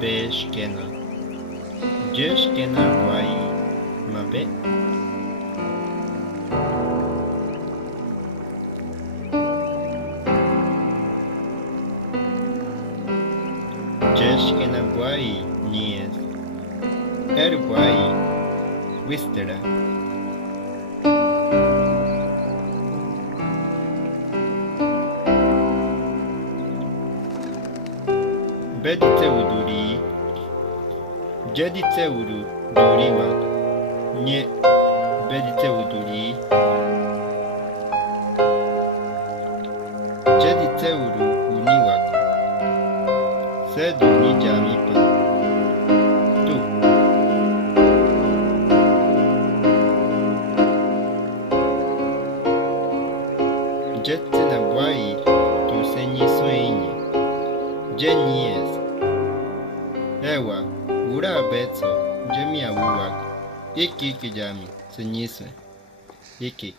be shkena. Je shkena guai mabe. Je shkena guai nies. Er guai wistera. Bedice uduri, jedice uru duriwak, nie bedice uduri, jedice uru uniwak, sedu ni jamipa, tu. Jetse na guai, tu senyi sueñe, jenies. Ewa, ura betso, jemi awuwak, ikik jami, senyiswe, ikik.